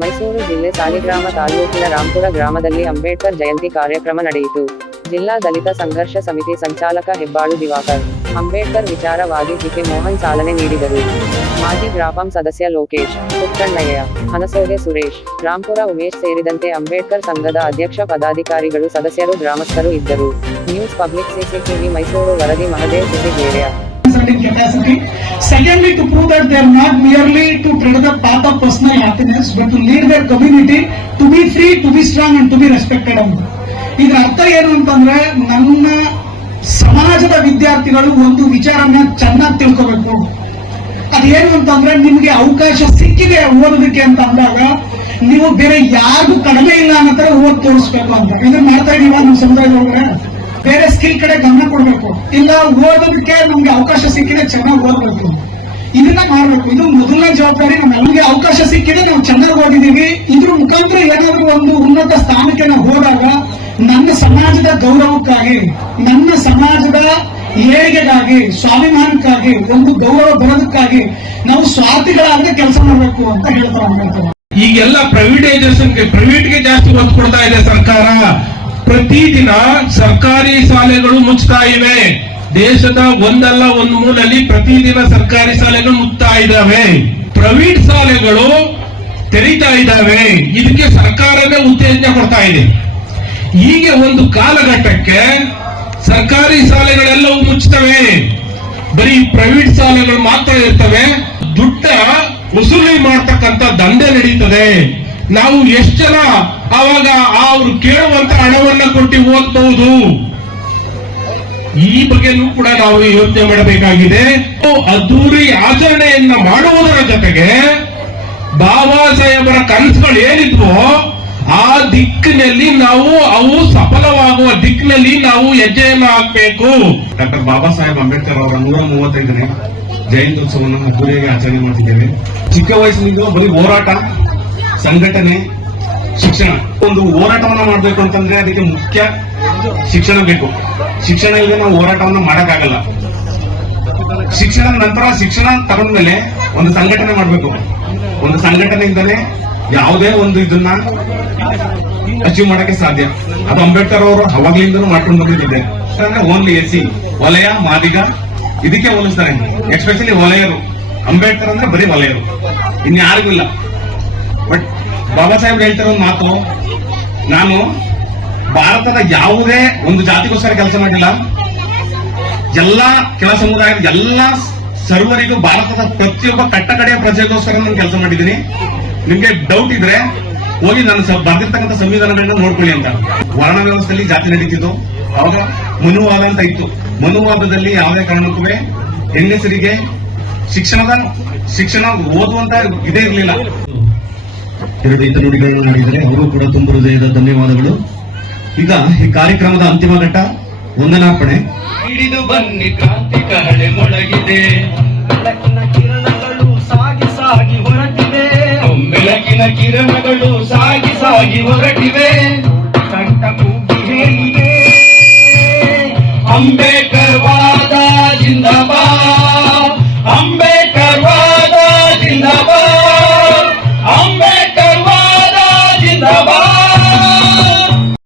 ಮೈಸೂರು ಜಿಲ್ಲೆ ಸಾಲಿಗ್ರಾಮ ತಾಲೂಕಿನ ರಾಂಪುರ ಗ್ರಾಮದಲ್ಲಿ ಅಂಬೇಡ್ಕರ್ ಜಯಂತಿ ಕಾರ್ಯಕ್ರಮ ನಡೆಯಿತು. ಜಿಲ್ಲಾ ದಲಿತ ಸಂಘರ್ಷ ಸಮಿತಿ ಸಂಚಾಲಕ ಹೆಬ್ಬಾಳು ದಿವಾಕರ್, ಅಂಬೇಡ್ಕರ್ ವಿಚಾರವಾದಿ ಜಿಕೆ ಮೋಹನ್ ಚಾಲನೆ ನೀಡಿದರು. ಮಾಜಿ ಗ್ರಾಪಂ ಸದಸ್ಯ ಲೋಕೇಶ್, ಪುಟ್ಟಣ್ಣಯ್ಯ, ಹನಸೋಗೆ ಸುರೇಶ್, ರಾಂಪುರ ಉಮೇಶ್ ಸೇರಿದಂತೆ ಅಂಬೇಡ್ಕರ್ ಸಂಘದ ಅಧ್ಯಕ್ಷ ಪದಾಧಿಕಾರಿಗಳು ಸದಸ್ಯರು ಗ್ರಾಮಸ್ಥರು ಇದ್ದರು. ನ್ಯೂಸ್ ಪಬ್ಲಿಕ್ CCTV ಮೈಸೂರು ವರದಿ Mahadev ಸಿದ್ದಿಗೇರಿಯ. Capacity. Secondly, to prove that they are not merely to tread the path of personal happiness, but to lead their community to be free, to be strong and to be respected. ಇದರ ಅರ್ಥ ಏನು ಅಂತಂದ್ರೆ, ನಮ್ಮ ಸಮಾಜದ ವಿದ್ಯಾರ್ಥಿಗಳು ಒಂದು ವಿಚಾರನ ಚೆನ್ನಾಗಿ ತಿಳ್ಕೋಬೇಕು. ಅದೇನು ಅಂತಂದ್ರೆ, ನಿಮ್ಗೆ ಅವಕಾಶ ಸಿಕ್ಕಿದೆ ಓದೋದಕ್ಕೆ ಅಂತ ಅಂದಾಗ ನೀವು ಬೇರೆ ಯಾರಿಗೂ ಕಡಿಮೆ ಇಲ್ಲ ಅನ್ನೋ ಓದ್ ತೋರಿಸ್ಬೇಕು ಅಂತ. ಇದನ್ನ ಮಾಡ್ತಾ ಇದೀವ ನಮ್ಮ ಸಮುದಾಯದೊಳಗಡೆ. ಬೇರೆ ಸ್ಕಿಲ್ ಕಡೆ ಗಮನ ಕೊಡ್ಬೇಕು. ಇಲ್ಲ ಓದೋದಕ್ಕೆ ನಮ್ಗೆ ಅವಕಾಶ ಸಿಕ್ಕಿದೆ, ಚೆನ್ನಾಗಿ ಓದಬೇಕು, ಇದನ್ನ ಮಾಡ್ಬೇಕು. ಇದು ಮೊದಲನೇ ಜವಾಬ್ದಾರಿ. ನಮ್ಗೆ ಅವಕಾಶ ಸಿಕ್ಕಿದೆ, ನಾವು ಚೆನ್ನಾಗಿ ಓದಿದೀವಿ, ಇದ್ರ ಮುಖಾಂತರ ಏನಾದ್ರೂ ಒಂದು ಉನ್ನತ ಸ್ಥಾನಕ್ಕೆ ನಾವು ಹೋದಾಗ ನನ್ನ ಸಮಾಜದ ಗೌರವಕ್ಕಾಗಿ, ನನ್ನ ಸಮಾಜದ ಏಳಿಗೆಗಾಗಿ, ಸ್ವಾಭಿಮಾನಕ್ಕಾಗಿ, ಒಂದು ಗೌರವ ಬರೋದಕ್ಕಾಗಿ ನಾವು ಸ್ವಾರ್ಥಿಗಳಾಗದೆ ಕೆಲಸ ಮಾಡಬೇಕು ಅಂತ ಹೇಳ್ತಾರೆ. ಈಗೆಲ್ಲ ಪ್ರೈವೇಟ್ಗೆ ಜಾಸ್ತಿ ಒತ್ತು ಕೊಡ್ತಾ ಇದೆ ಸರ್ಕಾರ. ಪ್ರತಿದಿನ ಸರ್ಕಾರಿ ಶಾಲೆಗಳು ಮುಚ್ತಾ ಇವೆ. ದೇಶದ ಒಂದಲ್ಲ ಒಂದು ಮೂಲೆಯಲ್ಲಿ ಪ್ರತಿದಿನ ಸರ್ಕಾರಿ ಶಾಲೆಗಳು ಮುಚ್ತಾ ಇದ್ದಾವೆ, ಪ್ರೈವೇಟ್ ಶಾಲೆಗಳು ತೆರೀತಾ ಇದ್ದಾವೆ. ಇದಕ್ಕೆ ಸರ್ಕಾರವೇ ಉತ್ತೇಜನ ಕೊಡ್ತಾ ಇದೆ. ಹೀಗೆ ಒಂದು ಕಾಲಘಟ್ಟಕ್ಕೆ ಸರ್ಕಾರಿ ಶಾಲೆಗಳೆಲ್ಲವೂ ಮುಚ್ಚುತ್ತವೆ, ಬರೀ ಪ್ರೈವೇಟ್ ಶಾಲೆಗಳು ಮಾತ್ರ ಇರ್ತವೆ. ದುಡ್ಡ ವಸೂಲಿ ಮಾಡ್ತಕ್ಕಂಥ ದಂಧೆ ನಡೀತದೆ. ನಾವು ಎಷ್ಟು ಜನ ಆವಾಗ ಅವರು ಕೇಳುವಂತ ಹಣವನ್ನ ಕೊಟ್ಟು ಓದಬಹುದು. ಈ ಬಗ್ಗೆನೂ ಕೂಡ ನಾವು ಯೋಚನೆ ಮಾಡಬೇಕಾಗಿದೆ. ಅದ್ದೂರಿ ಆಚರಣೆಯನ್ನ ಮಾಡುವುದರ ಜೊತೆಗೆ ಬಾಬಾ ಸಾಹೇಬರ ಕನಸುಗಳು ಏನಿದ್ವೋ ಆ ದಿಕ್ಕಿನಲ್ಲಿ ನಾವು ಅವು ಸಫಲವಾಗುವ ದಿಕ್ಕಿನಲ್ಲಿ ನಾವು ಹೆಜ್ಜೆಯನ್ನು ಹಾಕಬೇಕು. ಡಾಕ್ಟರ್ ಬಾಬಾ ಸಾಹೇಬ್ ಅಂಬೇಡ್ಕರ್ ಅವರ 135ನೇ ಜಯಂತ್ಯುತ್ಸವವನ್ನು ಅದ್ದೂರಿಯಾಗಿ ಆಚರಣೆ ಮಾಡ್ತಿದ್ದೇವೆ. ಚಿಕ್ಕ ವಯಸ್ಸಿನಿಂದ ಬರೀ ಹೋರಾಟ, ಸಂಘಟನೆ, ಶಿಕ್ಷಣ. ಒಂದು ಹೋರಾಟವನ್ನ ಮಾಡಬೇಕು ಅಂತಂದ್ರೆ ಅದಕ್ಕೆ ಮುಖ್ಯ ಶಿಕ್ಷಣ ಬೇಕು. ಶಿಕ್ಷಣ ಇಲ್ಲದೆ ನಾವು ಹೋರಾಟವನ್ನ ಮಾಡಕ್ಕಾಗಲ್ಲ. ಶಿಕ್ಷಣ ನಂತರ ಶಿಕ್ಷಣ ತಗೊಂಡ್ಮೇಲೆ ಒಂದು ಸಂಘಟನೆ ಮಾಡಬೇಕು. ಒಂದು ಸಂಘಟನೆಯಿಂದಲೇ ಯಾವುದೇ ಒಂದು ಇದನ್ನ ಅಚೀವ್ ಮಾಡಕ್ಕೆ ಸಾಧ್ಯ. ಅದು ಅಂಬೇಡ್ಕರ್ ಅವರು ಅವಾಗ್ಲಿಂದನೂ ಮಾಡ್ಕೊಂಡು ಬಂದಿದ್ದಾರೆ. ಅಂದ್ರೆ ಓನ್ಲಿ SC ವಲಯ, ಮಾದಿಗ ಇದಕ್ಕೆ ಹೋಲಿಸ್ತಾರೆ. ಎಸ್ಪೆಷಲಿ ವಲಯರು. ಅಂಬೇಡ್ಕರ್ ಅಂದ್ರೆ ಬರೀ ವಲಯರು, ಇನ್ಯಾರಿಗೂ ಇಲ್ಲ. ಬಟ್ ಬಾಬಾ ಸಾಹೇಬ್ ಹೇಳ್ತಿರೋ ಒಂದು ಮಾತು, ನಾನು ಭಾರತದ ಯಾವುದೇ ಒಂದು ಜಾತಿಗೋಸ್ಕರ ಕೆಲಸ ಮಾಡಿಲ್ಲ, ಎಲ್ಲಾ ಕೆಲ ಸಮುದಾಯದ ಎಲ್ಲಾ ಸರ್ವರಿಗೂ ಭಾರತದ ಪ್ರತಿಯೊಬ್ಬ ಕಟ್ಟಕಡೆಯ ಪ್ರಜೆಗೋಸ್ಕರ ನಾನು ಕೆಲಸ ಮಾಡಿದ್ದೀನಿ. ನಿಮ್ಗೆ ಡೌಟ್ ಇದ್ರೆ ಹೋಗಿ ನಾನು ಬರ್ದಿರ್ತಕ್ಕಂಥ ಸಂವಿಧಾನಗಳನ್ನ ನೋಡ್ಕೊಳ್ಳಿ ಅಂತ. ವರ್ಣ ವ್ಯವಸ್ಥೆಯಲ್ಲಿ ಜಾತಿ ನಡೀತಿದ್ದು. ಅವಾಗ ಮನುವಾದ ಅಂತ ಇತ್ತು. ಮನುವಾದದಲ್ಲಿ ಯಾವುದೇ ಕಾರಣಕ್ಕೂ ಹೆಂಗಸರಿಗೆ ಶಿಕ್ಷಣ ಓದುವಂತ ಇದೇ ಇರಲಿಲ್ಲ. ಎರಡು ಹಿತನುಡಿಗಳನ್ನು ಮಾಡಿದರೆ ಅವರು ಕೂಡ ತುಂಬ ಹೃದಯದ ಧನ್ಯವಾದಗಳು. ಈಗ ಈ ಕಾರ್ಯಕ್ರಮದ ಅಂತಿಮ ಘಟ್ಟ ವಂದನಾರ್ಪಣೆ. ಹಿಡಿದು ಬನ್ನಿ ಕ್ರಾಂತಿ ಕಹಳೆ ಮೊಳಗಿದೆ, ಬೆಳಕಿನ ಕಿರಣಗಳು ಸಾಗಿ ಸಾಗಿ ಹೊರಟಿವೆ, ಬೆಳಕಿನ ಕಿರಣಗಳು ಸಾಗಿ ಸಾಗಿ ಹೊರಟಿವೆ, ಕಂಠ ಕೂಗಿ ಹೇಳಿವೆ ಅಂಬೇಡ್ಕರ್ ವಾದ ಜಿಂದಾಬಾದ್.